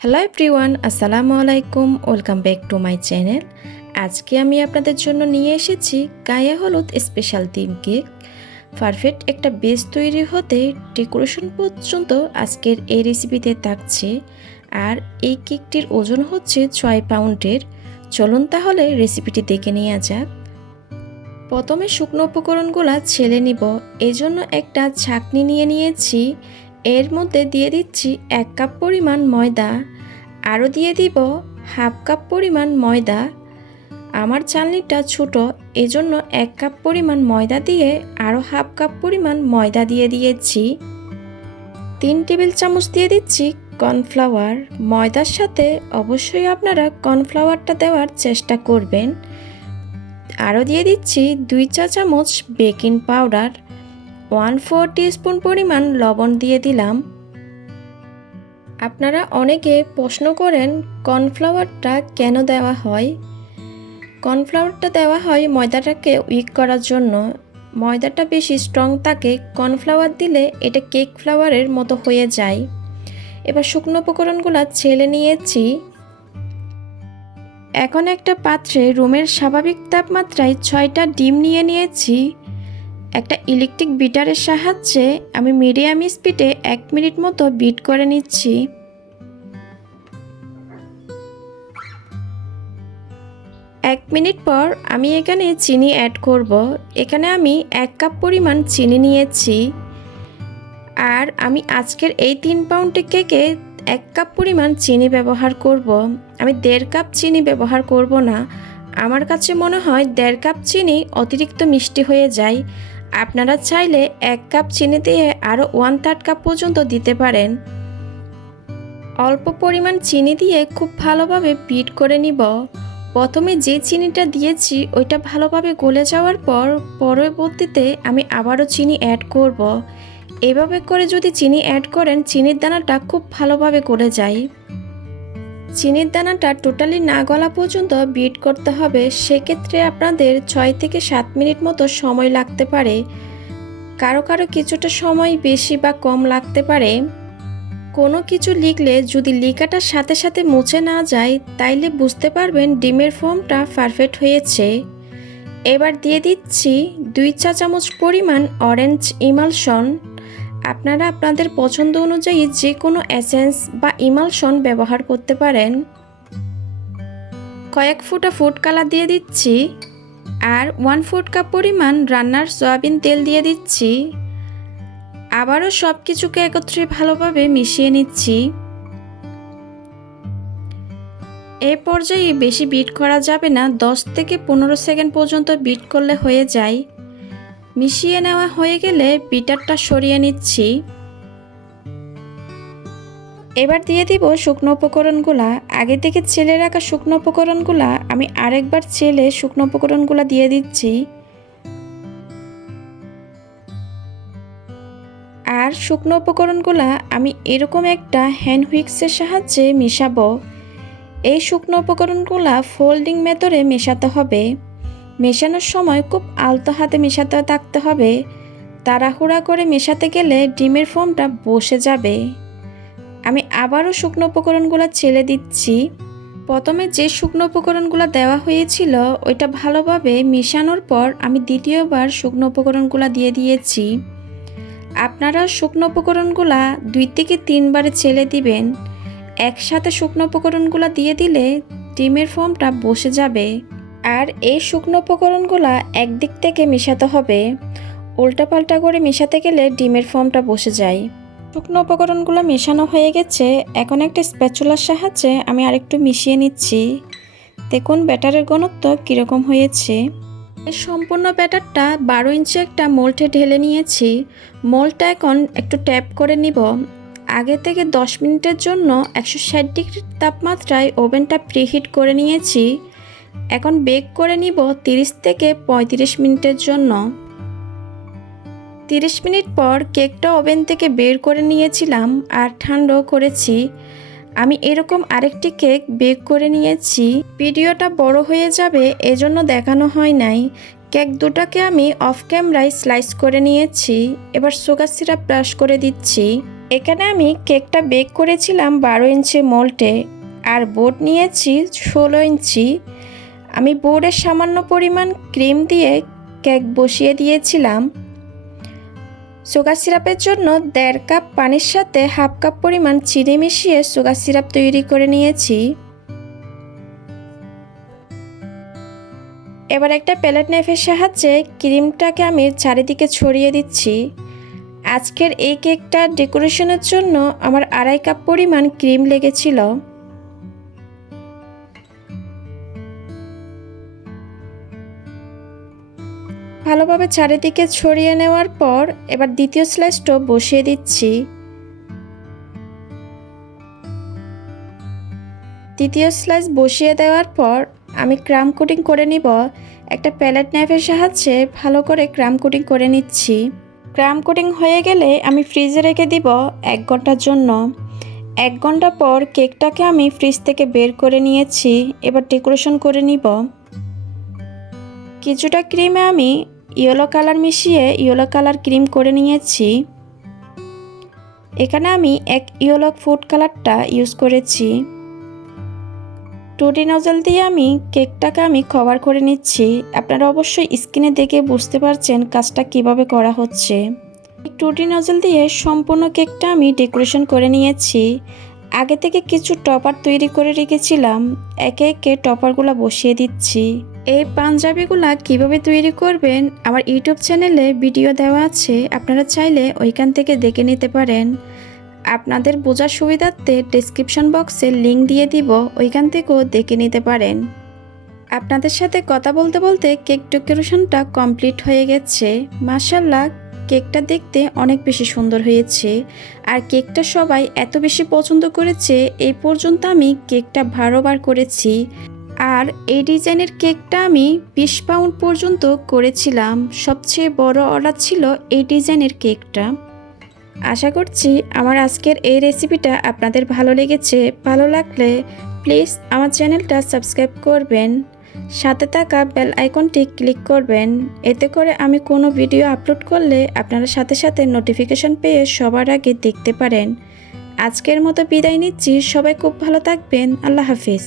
Hello everyone, আসসালামু আলাইকুম। Welcome back to my channel. আজকে আমি আপনাদের জন্য নিয়ে এসেছি গায়ে হলুদ স্পেশাল থিম কেক। পারফেক্ট একটা বেস তৈরি হতে ডেকোরেশন পর্যন্ত আজকের এই রেসিপিতে থাকছে। আর এই কেকটির ওজন হচ্ছে 6 পাউন্ডের। চলুন তাহলে রেসিপিটি দেখে নেওয়া যাক। প্রথমে শুকনো উপকরণগুলো ছেলে নিব। এজন্য একটা ছাঁকনি নিয়ে নিয়েছি। এর মধ্যে দিয়ে দিচ্ছি 1 কাপ পরিমাণ ময়দা, আরও দিয়ে দিব হাফ কাপ পরিমাণ ময়দা। আমার চালনিটা ছোট, এজন্য 1 কাপ পরিমাণ ময়দা দিয়ে আরও হাফ কাপ পরিমাণ ময়দা দিয়ে দিয়েছি। 3 টেবিল চামচ দিয়ে দিচ্ছি কর্নফ্লাওয়ার। ময়দার সাথে অবশ্যই আপনারা কর্নফ্লাওয়ারটা দেওয়ার চেষ্টা করবেন। আরও দিয়ে দিচ্ছি 2 চা চামচ বেকিং পাউডার, 1/4 টিস্পুন পরিমাণ লবণ দিয়ে দিলাম। আপনারা অনেকে প্রশ্ন করেন কর্নফ্লাওয়ারটা কেন দেওয়া হয়। কর্নফ্লাওয়ারটা দেওয়া হয় ময়দাটাকে উইক করার জন্য। ময়দাটা বেশি স্ট্রং থাকে, কর্নফ্লাওয়ার দিলে এটা কেক ফ্লাওয়ারের মতো হয়ে যায়। এবার শুকনো উপকরণগুলো ছেলে নিয়েছি। এখন একটা পাত্রে রুমের স্বাভাবিক তাপমাত্রায় 6টা ডিম নিয়ে নিয়েছি। একটা ইলেকট্রিক বিটারের সাহায্যে আমি মিডিয়াম স্পিডে 1 মিনিট মতো বিট করে নিচ্ছি। এক মিনিট পর আমি এখানে চিনি অ্যাড করব। এখানে আমি 1 কাপ পরিমাণ চিনি নিয়েছি। আর আমি আজকের এই 3 পাউন্ডের কেকে 1 কাপ পরিমাণ চিনি ব্যবহার করব। আমি 1.5 কাপ চিনি ব্যবহার করব না। আমার কাছে মনে হয় 1.5 কাপ চিনি অতিরিক্ত মিষ্টি হয়ে যায়। আপনারা চাইলে 1 কাপ চিনি দিয়ে আরও 1/3 কাপ পর্যন্ত দিতে পারেন। অল্প পরিমাণ চিনি দিয়ে খুব ভালোভাবে বিট করে নিব। প্রথমে যে চিনিটা দিয়েছি ওইটা ভালোভাবে গলে যাওয়ার পর পরবর্তীতে আমি আবারও চিনি অ্যাড করব। এভাবে করে যদি চিনি অ্যাড করেন চিনির দানাটা খুব ভালোভাবে গলে যায়। চিনির দানাটা টোটালি না গলা পর্যন্ত বিট করতে হবে। সেক্ষেত্রে আপনাদের 6 থেকে 7 মিনিট মতো সময় লাগতে পারে। কারো কারো কিছুটা সময় বেশি বা কম লাগতে পারে। কোনো কিছু লিখলে যদি লেখাটার সাথে সাথে মুছে না যায় তাইলে বুঝতে পারবেন ডিমের ফর্মটা পারফেক্ট হয়েছে। এবার দিয়ে দিচ্ছি 2 চা চামচ পরিমাণ অরেঞ্জ ইমালশন। আপনারা আপনাদের পছন্দ অনুযায়ী যে কোনো এসেন্স বা ইমালশন ব্যবহার করতে পারেন। কয়েক ফোঁটা ফুড কালার দিয়ে দিচ্ছি। আর 1/4 কাপ পরিমাণ রান্নার সয়াবিন তেল দিয়ে দিচ্ছি। আবারও সব কিছুকে একত্রে ভালোভাবে মিশিয়ে নিচ্ছি। এই পর্যায়ে বেশি বিট করা যাবে না, 10 থেকে 15 সেকেন্ড পর্যন্ত বিট করলে হয়ে যায়। মিশিয়ে নেওয়া হয়ে গেলে বিটারটা সরিয়ে নিচ্ছি। এবার দিয়ে দিব শুকনো উপকরণগুলা। আগে থেকে ছেলে রাখা শুকনো উপকরণগুলা আমি আরেকবার ছেলে শুকনো উপকরণগুলা দিয়ে দিচ্ছি। আর শুকনো উপকরণগুলা আমি এরকম একটা হ্যান্ড হুইক্সের সাহায্যে মেশাবো। এই শুকনো উপকরণগুলা ফোল্ডিং মেথডে মেশাতে হবে। মেশানোর সময় খুব আলতো হাতে মেশাতে থাকতে হবে। তাড়াহুড়া করে মেশাতে গেলে ডিমের ফর্মটা বসে যাবে। আমি আবারও শুকনো উপকরণগুলো ছেলে দিচ্ছি। প্রথমে যে শুকনো উপকরণগুলো দেওয়া হয়েছিল ওইটা ভালোভাবে মেশানোর পর আমি দ্বিতীয়বার শুকনো উপকরণগুলো দিয়ে দিয়েছি। আপনারা শুকনো উপকরণগুলা 2 থেকে 3 বারে ছেলে দিবেন। একসাথে শুকনো উপকরণগুলো দিয়ে দিলে ডিমের ফর্মটা বসে যাবে। আর এই শুকনো উপকরণগুলো একদিক থেকে মেশাতে হবে। উল্টাপাল্টা করে মেশাতে গেলে ডিমের ফর্মটা বসে যায়। শুকনো উপকরণগুলো মেশানো হয়ে গেছে। এখন একটা স্প্যাচুলার সাহায্যে আমি আরেকটু মিশিয়ে নিচ্ছি। দেখুন ব্যাটারের ঘনত্ব কীরকম হয়েছে। এই সম্পূর্ণ ব্যাটারটা 12 ইঞ্চি একটা মোল্ডে ঢেলে নিয়েছি। মোল্ডটা এখন একটু ট্যাপ করে নিব। আগে থেকে 10 মিনিটের জন্য 160 ডিগ্রি তাপমাত্রায় ওভেনটা প্রিহিট করে নিয়েছি। এখন বেক করে নিব 30 থেকে 35 মিনিটের জন্য। 30 মিনিট পর কেকটা ওভেন থেকে বের করে নিয়েছিলাম আর ঠান্ডাও করেছি। আমি এরকম আরেকটি কেক বেক করে নিয়েছি। ভিডিওটা বড় হয়ে যাবে এজন্য দেখানো হয় নাই। কেক দুটাকে আমি অফ ক্যামেরায় স্লাইস করে নিয়েছি। এবার সুগার সিরাপ ব্রাশ করে দিচ্ছি। এখানে আমি কেকটা বেক করেছিলাম 12 ইঞ্চি মোল্ডে, আর বোর্ড নিয়েছি 16 ইঞ্চি। আমি বোর্ডে সামান্য পরিমাণ ক্রিম দিয়ে কেক বসিয়ে দিয়েছিলাম। সুগার সিরাপের জন্য 1.5 কাপ পানির সাথে 1/2 কাপ পরিমাণ চিনি মিশিয়ে সুগার সিরাপ তৈরি করে নিয়েছি। এবার একটা প্যালেট নাইফের সাহায্যে ক্রিমটাকে আমি চারিদিকে ছড়িয়ে দিচ্ছি। আজকের এই কেকটা ডেকোরেশনের জন্য আমার 2.5 কাপ পরিমাণ ক্রিম লেগেছিল। ভালোভাবে চারিদিকে ছড়িয়ে নেওয়ার পর এবার দ্বিতীয় স্লাইসটা বসিয়ে দিচ্ছি। দ্বিতীয় স্লাইস বসিয়ে দেওয়ার পর আমি ক্রাম কোটিং করে নিব। একটা প্যালেট নাইফের সাহায্যে ভালো করে ক্রাম কোটিং করে নিচ্ছি। ক্রাম কোটিং হয়ে গেলে আমি ফ্রিজে রেখে দিব 1 ঘন্টার জন্য। 1 ঘন্টা পর কেকটাকে আমি ফ্রিজ থেকে বের করে নিয়েছি। এবার ডেকোরেশন করে নিব। কিছুটা ক্রিমে আমি ইয়েলো কালার মিশিয়ে ইয়েলো কালার ক্রিম করে নিয়েছি। এখানে আমি এক ইয়েলো ফুড কালারটা ইউজ করেছি। 2D নজল দিয়ে আমি কেকটাকে কভার করে নিচ্ছি। আপনারা অবশ্যই স্ক্রিনে দেখে বুঝতে পারছেন কাজটা কিভাবে করা হচ্ছে। 2D নজল দিয়ে সম্পূর্ণ কেকটা আমি ডেকোরেশন করে নিয়েছি। আগে থেকে কিছু টপার তৈরি করে রেখেছিলাম, একে একে টপারগুলো বসিয়ে দিচ্ছি। এই পাঞ্জাবিগুলা কিভাবে তৈরি করবেন আমার ইউটিউব চ্যানেলে ভিডিও দেওয়া আছে, আপনারা চাইলে ওইখান থেকে দেখে নিতে পারেন। আপনাদের বোঝার সুবিধার্থে ডেসক্রিপশন বক্সে লিংক দিয়ে দিব, ওইখান থেকেও দেখে নিতে পারেন। আপনাদের সাথে কথা বলতে বলতে কেক ডেকোরেশনটা কমপ্লিট হয়ে গেছে। মাশাআল্লাহ, কেকটা দেখতে অনেক বেশি সুন্দর হয়েছে। আর কেকটা সবাই এত বেশি পছন্দ করেছে, এই পর্যন্ত আমি কেকটা 12 বার করেছি। আর এই ডিজাইনের কেকটা আমি 20 পাউন্ড পর্যন্ত করেছিলাম। সবচেয়ে বড় অর্ডার ছিল এই ডিজাইনের কেকটা। আশা করছি আমার আজকের এই রেসিপিটা আপনাদের ভালো লেগেছে। ভালো লাগলে প্লিজ আমার চ্যানেলটা সাবস্ক্রাইব করবেন, সাথে থাকা বেল আইকনটি ক্লিক করবেন। এতে করে আমি কোনো ভিডিও আপলোড করলে আপনারা সাথে সাথে নোটিফিকেশন পেয়ে সবার আগে দেখতে পারেন। আজকের মতো বিদায় নিচ্ছি। সবাই খুব ভালো থাকবেন। আল্লাহ হাফিজ।